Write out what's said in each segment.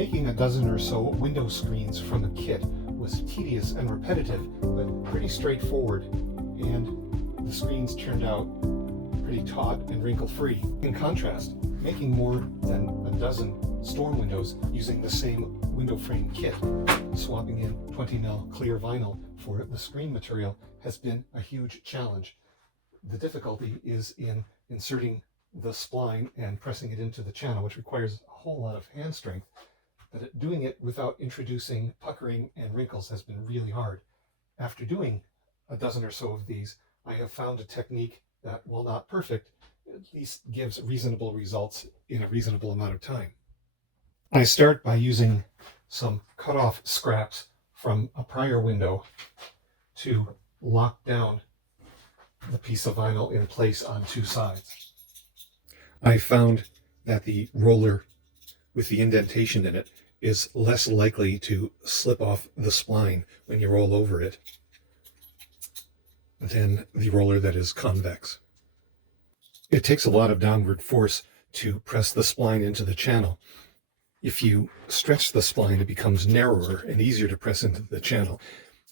Making a dozen or so window screens from a kit was tedious and repetitive, but pretty straightforward, and the screens turned out pretty taut and wrinkle-free. In contrast, making more than a dozen storm windows using the same window frame kit, swapping in 20mm clear vinyl for the screen material, has been a huge challenge. The difficulty is in inserting the spline and pressing it into the channel, which requires a whole lot of hand strength. But doing it without introducing puckering and wrinkles has been really hard. After doing a dozen or so of these, I have found a technique that, while not perfect, at least gives reasonable results in a reasonable amount of time. I start by using some cut-off scraps from a prior window to lock down the piece of vinyl in place on two sides. I found that the roller with the indentation in it is less likely to slip off the spline when you roll over it than the roller that is convex. It takes a lot of downward force to press the spline into the channel. If you stretch the spline, it becomes narrower and easier to press into the channel.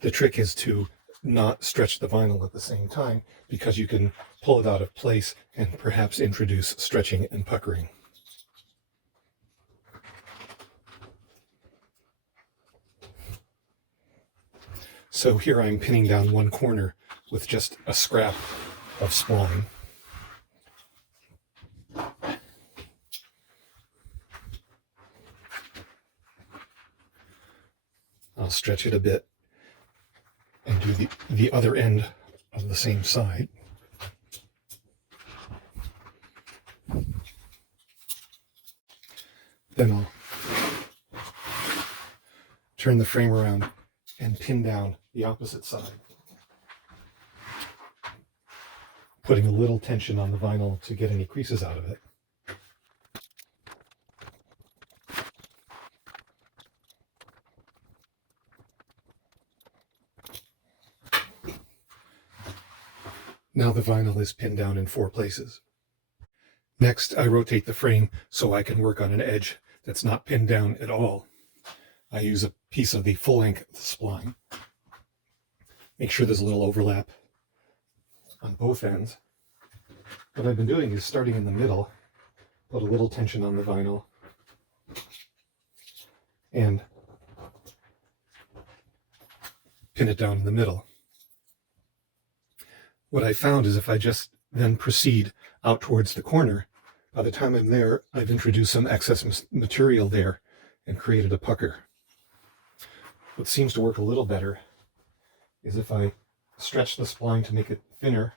The trick is to not stretch the vinyl at the same time, because you can pull it out of place and perhaps introduce stretching and puckering. So here I'm pinning down one corner with just a scrap of spline. I'll stretch it a bit and do the other end of the same side. Then I'll turn the frame around and pin down the opposite side, putting a little tension on the vinyl to get any creases out of it. Now the vinyl is pinned down in 4 places. Next, I rotate the frame so I can work on an edge that's not pinned down at all. I use a piece of the full-length spline. Make sure there's a little overlap on both ends. What I've been doing is starting in the middle, put a little tension on the vinyl, and pin it down in the middle. What I found is if I just then proceed out towards the corner, by the time I'm there, I've introduced some excess material there and created a pucker. What seems to work a little better is if I stretch the spline to make it thinner,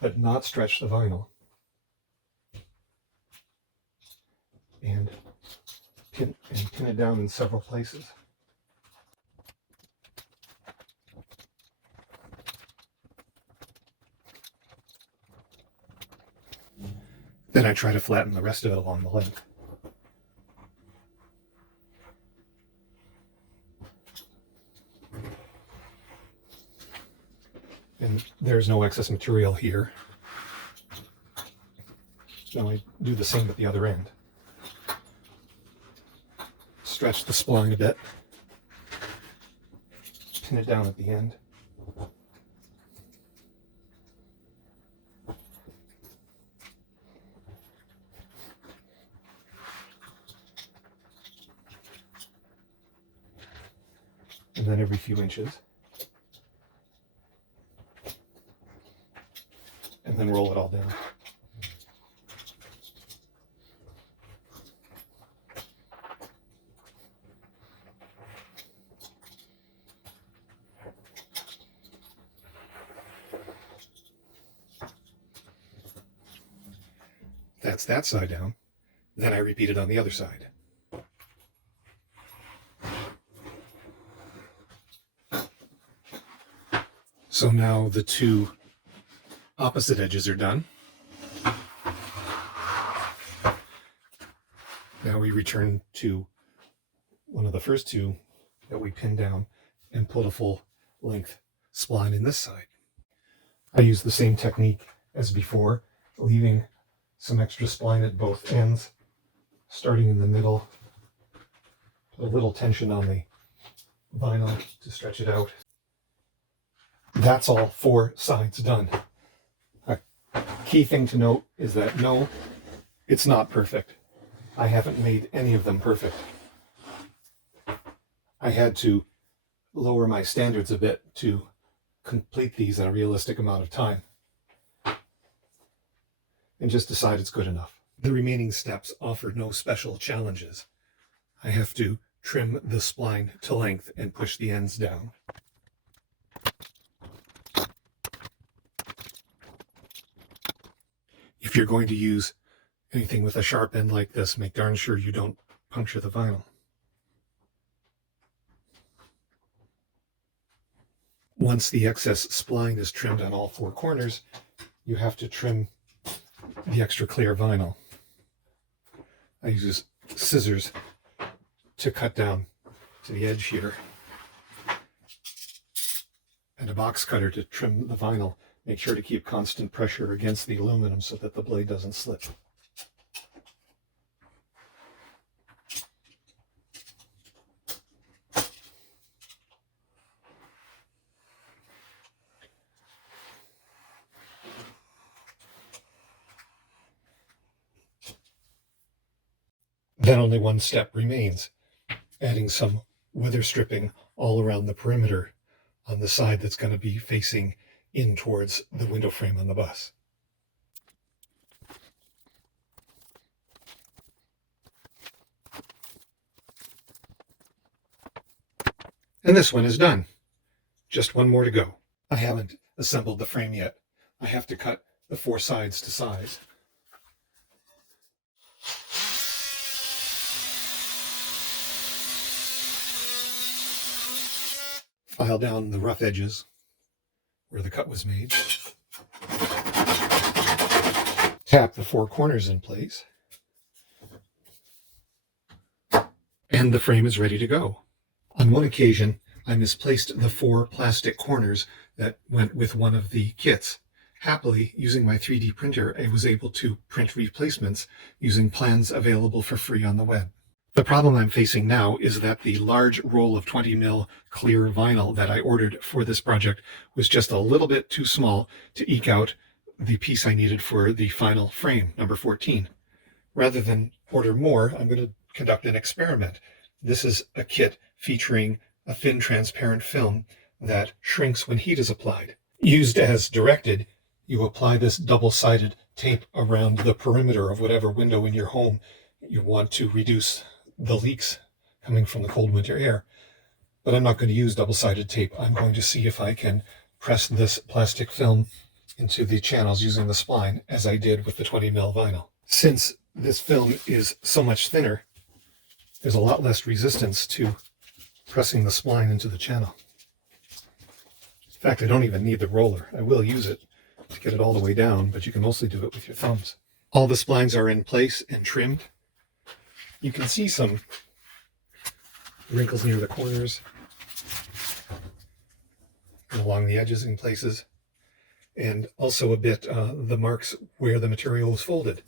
but not stretch the vinyl, and pin it down in several places. Then I try to flatten the rest of it along the length. And there's no excess material here. Now I do the same at the other end. Stretch the spline a bit. Pin it down at the end. And then every few inches. And then roll it all down. That's that side down. Then I repeat it on the other side. So now the two opposite edges are done. Now we return to one of the first two that we pinned down and put a full length spline in this side. I use the same technique as before, leaving some extra spline at both ends, starting in the middle a little tension on the vinyl to stretch it out. That's all 4 sides done. A key thing to note is that no, it's not perfect. I haven't made any of them perfect. I had to lower my standards a bit to complete these in a realistic amount of time and just decide it's good enough. The remaining steps offer no special challenges. I have to trim the spline to length and push the ends down. If you're going to use anything with a sharp end like this, make darn sure you don't puncture the vinyl. Once the excess spline is trimmed on all 4 corners, you have to trim the extra clear vinyl. I use scissors to cut down to the edge here, and a box cutter to trim the vinyl. Make sure to keep constant pressure against the aluminum so that the blade doesn't slip. Then only one step remains, adding some weather stripping all around the perimeter on the side that's going to be facing in towards the window frame on the bus. And this one is done. Just one more to go. I haven't assembled the frame yet. I have to cut the 4 sides to size. File down the rough edges where the cut was made. Tap the 4 corners in place. And the frame is ready to go. On one occasion, I misplaced the 4 plastic corners that went with one of the kits. Happily, using my 3D printer, I was able to print replacements using plans available for free on the web. The problem I'm facing now is that the large roll of 20mm clear vinyl that I ordered for this project was just a little bit too small to eke out the piece I needed for the final frame, number 14. Rather than order more, I'm going to conduct an experiment. This is a kit featuring a thin transparent film that shrinks when heat is applied. Used as directed, you apply this double-sided tape around the perimeter of whatever window in your home you want to reduce the leaks coming from the cold winter air. But I'm not going to use double-sided tape. I'm going to see if I can press this plastic film into the channels using the spline, as I did with the 20mm vinyl. Since this film is so much thinner, there's a lot less resistance to pressing the spline into the channel. In fact, I don't even need the roller. I will use it to get it all the way down, but you can mostly do it with your thumbs. All the splines are in place and trimmed. You can see some wrinkles near the corners and along the edges in places, and also a bit the marks where the material is folded.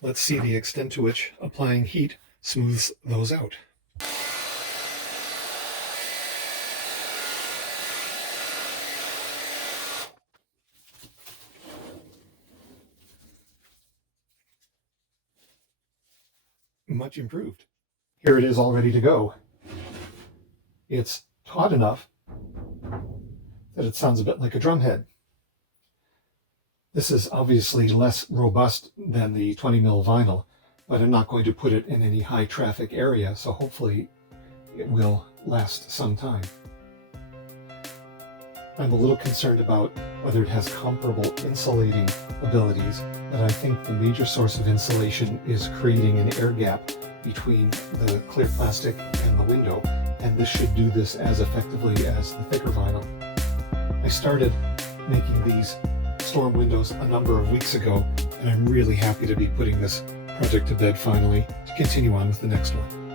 Let's see the extent to which applying heat smooths those out. Much improved. Here it is all ready to go. It's taut enough that it sounds a bit like a drum head. This is obviously less robust than the 20mm vinyl, but I'm not going to put it in any high traffic area, so hopefully it will last some time. I'm a little concerned about whether it has comparable insulating abilities, but I think the major source of insulation is creating an air gap between the clear plastic and the window, and this should do this as effectively as the thicker vinyl. I started making these storm windows a number of weeks ago, and I'm really happy to be putting this project to bed finally to continue on with the next one.